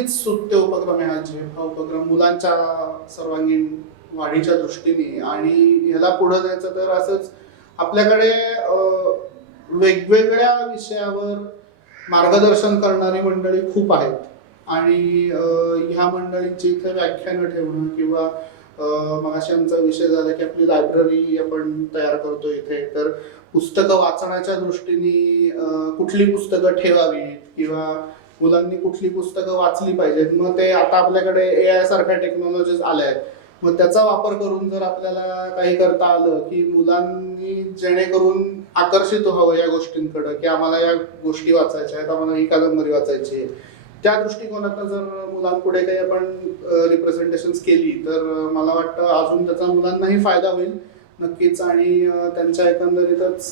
अगदीच सुत्य उपक्रम आहे हा उपक्रम मुलांच्या सर्वांगीण वाढीच्या दृष्टीने. आणि ह्याला पुढे जायचं तर असंच आपल्याकडे वेगवेगळ्या विषयावर मार्गदर्शन करणारी मंडळी खूप आहेत. आणि ह्या मंडळींची इथे व्याख्यानं ठेवणं किंवा मगाशी आमचा विषय झाला की आपली लायब्ररी आपण तयार करतो इथे, तर पुस्तकं वाचण्याच्या दृष्टीने कुठली पुस्तकं ठेवावीत किंवा मुलांनी कुठली पुस्तकं वाचली पाहिजेत. मग ते आता आपल्याकडे AI सारख्या टेक्नॉलॉजीज आल्या आहेत, मग त्याचा वापर करून जर आपल्याला काही करता आलं की मुलांनी जेणेकरून आकर्षित व्हावं या गोष्टींकडे, की आम्हाला या गोष्टी वाचायच्या आहेत, आम्हाला ही कादंबरी वाचायची आहे, त्या दृष्टिकोनातून जर मुलांपुढे काही आपण रिप्रेझेंटेशन्स केली तर मला वाटतं अजून त्याचा मुलांनाही फायदा होईल नक्कीच. आणि त्यांच्या एकंदरीतच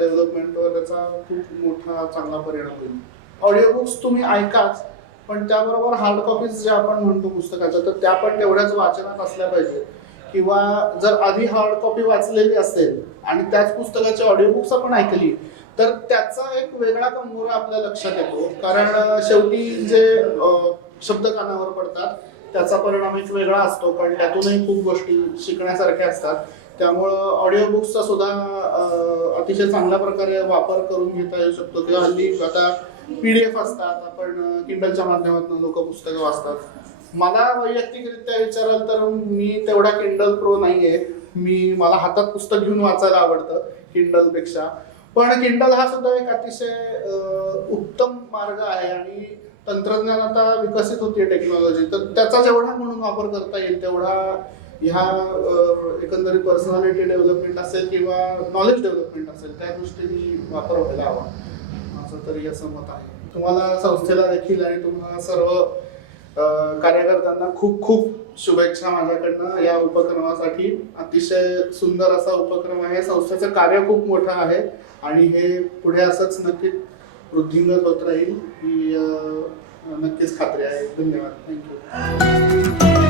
डेव्हलपमेंटवर त्याचा खूप मोठा चांगला परिणाम होईल. ऑडिओ बुक्स तुम्ही ऐकाच, पण त्याबरोबर हार्ड कॉपीज ज्या आपण म्हणतो पुस्तकाच्या, तर त्या पण तेवढ्याच वाचनात असल्या पाहिजे. किंवा जर आधी हार्ड कॉपी वाचलेली असेल आणि त्याच पुस्तकाची ऑडिओ बुक्स आपण ऐकली तर त्याचा एक वेगळा कंगोरा आपल्या लक्षात येतो. कारण शेवटी जे शब्द कानावर पडतात त्याचा परिणाम एक वेगळा असतो, कारण त्यातूनही खूप गोष्टी शिकण्यासारख्या असतात. त्यामुळं ऑडिओ बुक्सचा सुद्धा अतिशय चांगल्या प्रकारे वापर करून घेता येऊ शकतो. किंवा हल्ली आता PDF असतात, आपण किंडलच्या माध्यमातून लोक पुस्तकं वाचतात. मला वैयक्तिकरित्या विचाराल तर मी तेवढा किंडल प्रो नाहीये. मला हातात पुस्तक घेऊन वाचायला आवडतं किंडलपेक्षा. पण किंडल हा सुद्धा एक अतिशय उत्तम मार्ग आहे. आणि तंत्रज्ञान आता विकसित होते टेक्नॉलॉजी, तर त्याचा जेवढा म्हणून वापर करता येईल तेवढा ह्या एकंदरीत पर्सनॅलिटी डेव्हलपमेंट असेल किंवा नॉलेज डेव्हलपमेंट असेल त्या दृष्टीने वापर व्हायला हवा, असं तरी असं मत आहे. तुम्हाला संस्थेला देखील आणि तुम्हाला सर्व कार्यकर्त्यांना खूप खूप शुभेच्छा माझ्याकडनं या उपक्रमासाठी. अतिशय सुंदर असा उपक्रम आहे. संस्थेचं कार्य खूप मोठं आहे आणि हे पुढे असंच नक्कीच वृद्धिंगत होत राहील ही नक्कीच खात्री आहे. धन्यवाद. थँक्यू.